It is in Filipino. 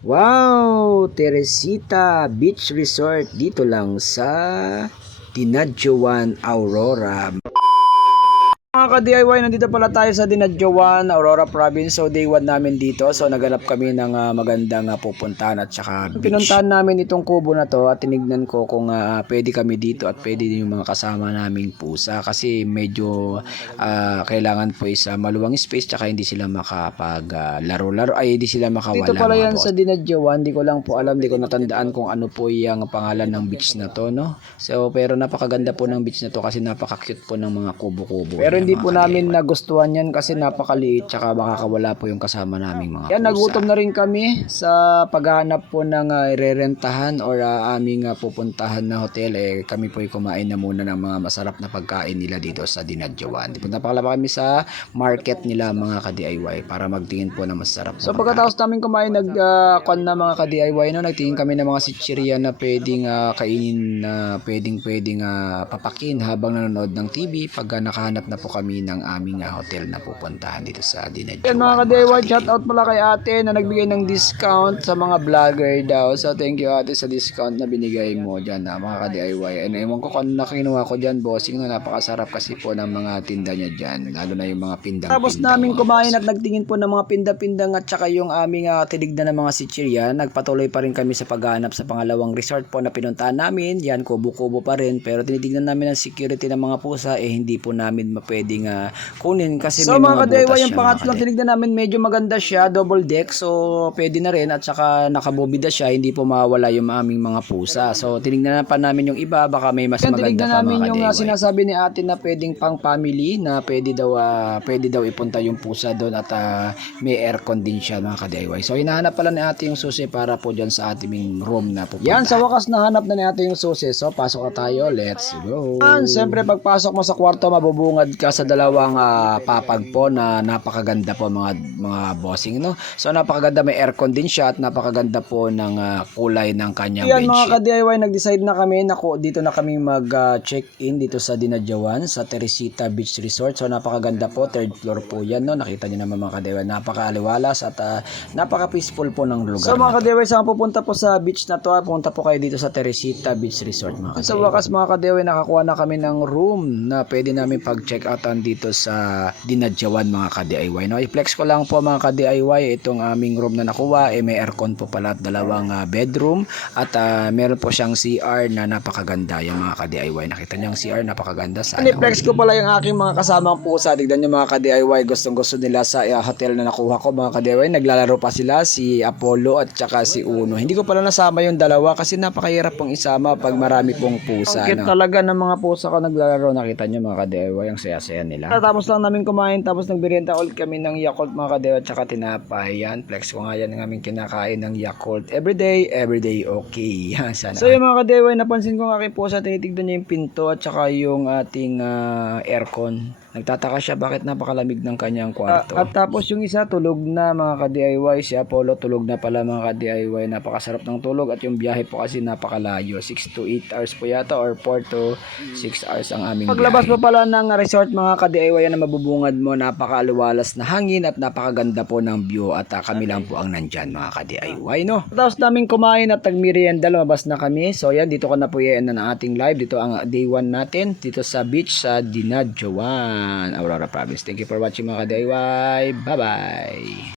Wow! Teresita Beach Resort dito lang sa Dinadjuan, Aurora. Mga ka-DIY, nandito pala tayo sa Dinadjuan, Aurora Province. So day 1 namin dito. So naganap kami ng magandang pupuntahan at saka beach. Pinuntahan namin itong kubo na to at tinignan ko kung pwede kami dito at pwede din yung mga kasama naming pusa. Kasi medyo kailangan po is maluwang space tsaka hindi sila makapag-laro-laro ay hindi sila makawala. Dito pala yan sa Dinadjuan. Di ko lang po alam, di ko natandaan kung ano po yung pangalan ng beach na to, no? So pero napakaganda po ng beach na to kasi napaka-cute po ng mga kubo-kubo. Pero hindi po namin nagustuhan yan kasi napakaliit tsaka makakawala po yung kasama naming mga yan, pusa. Nagutom na rin kami sa paghahanap po ng irerentahan or aming pupuntahan na hotel. Kami po ay kumain na muna ng mga masarap na pagkain nila dito sa Dinadjuan. Punta pa kami sa market nila mga ka-DIY para magtingin po ng masarap na pagkain. Pagkatapos namin kumain nagkon na mga ka-DIY, no, nagtingin kami ng mga sitsiriya na pwedeng kainin na pwedeng papakin habang nanonood ng TV pag nakahanap na po kami ng aming hotel na pupuntahan dito sa Dinadjuan. Yan mga ka-DIY, shout out pala kay ate na nagbigay ng discount sa mga vlogger daw. So thank you ate sa discount na binigay mo dyan mga ka-DIY. And ewan ko kung nakinuha ko dyan, bossing, na napakasarap kasi po ng mga tinda niya dyan. Lalo na yung mga pindang-pindang. Tapos namin kumain at nagtingin po ng mga pinda-pindang at saka yung aming tinignan ng mga sitsirya. Nagpatuloy pa rin kami sa paghahanap sa pangalawang resort po na pinuntahan namin. Yan, kubo-kubo pa rin. Pero tinitignan namin ang security ng mga pusa, hindi po namin pwedeng kunin kasi so, may mga butas siya. Yung pangatlong tinignan namin medyo maganda siya, double deck, so pwede na rin at saka nakabobida siya, hindi po mawala yung aming mga pusa. So tinignan pa namin yung iba, baka may mas maganda pa mga namin yung sinasabi ni ate na pwedeng pang family na pwede daw ipunta yung pusa doon at may aircon din siya mga ka-DIY. So hinahanap pala ni ate yung susi para po dyan sa ating room na pupunta. Yan, sa wakas nahanap na ni ate yung susi. So pasok na tayo, let's go. And siyempre pagpasok mo sa kwarto, mabubungad ka sa dalawang papag po na napakaganda po mga bossing, no? So napakaganda, may aircon din siya at napakaganda po ng kulay ng kanyang bedsheet. Yan mga ka-DIY, nag-decide na kami na dito na kami mag-check-in dito sa Dinadjuan sa Teresita Beach Resort. So napakaganda po, third floor po yan, no? Nakita niyo naman mga ka-DIY, napaka-aliwalas at napaka-peaceful po ng lugar. So mga ka-DIY, saan pupunta po sa beach na to? Pupunta po kayo dito sa Teresita Beach Resort mga ka-DIY. Sa wakas mga ka-DIY, nakakuha na kami ng room na pwede namin pag-check outan dito sa Dinadjuan mga ka-DIY. No, i-flex ko lang po mga ka-DIY itong aming room na nakuha. May aircon po pala at dalawang bedroom at meron po siyang CR na napakaganda yung mga ka-DIY. Nakita niyo ang CR, napakaganda. I-flex ko pala yung aking mga kasamang pusa. Tignan niyo mga ka-DIY, gustong-gusto nila sa hotel na nakuha ko mga ka-DIY. Naglalaro pa sila, si Apollo at saka si Uno. Hindi ko pala nasama yung dalawa kasi napakahirap pong isama pag marami pong pusa. Ang cute talaga ng mga pusa ko naglalaro. Nakita niyo mga ka-DIY, ang saya-saya nila. Tapos lang namin kumain, tapos nagbirienta ulit kami ng Yakult mga ka-DIY at saka tinapay. Yan, flex ko nga yan ng aming kinakain ng Yakult. Everyday okay. Yan, sana. So yung mga ka-DIY, napansin ko nga kay pusa, tinitignan niya yung pinto at saka yung ating aircon. Nagtataka siya bakit napakalamig ng kanyang kwarto. At tapos yung isa tulog na mga ka-DIY, si Apollo tulog na pala mga ka-DIY. Napakasarap ng tulog at yung biyahe po kasi napakalayo. 6 to 8 hours po yata or 4 to 6 hours ang aming paglabas biyahe. Po pala ng resort mga ka-DIY na mabubungad mo, napakaaliwalas na hangin at napakaganda po ng view at kami lang po ang nandyan mga ka-DIY, no? Tapos namin kumain at nagmerienda, lumabas na kami. So yan, dito ko na po yan na ating live. Dito ang day 1 natin dito sa beach sa Dinadjuan, Aurora Province. Thank you for watching mga ka-DIY. Bye-bye!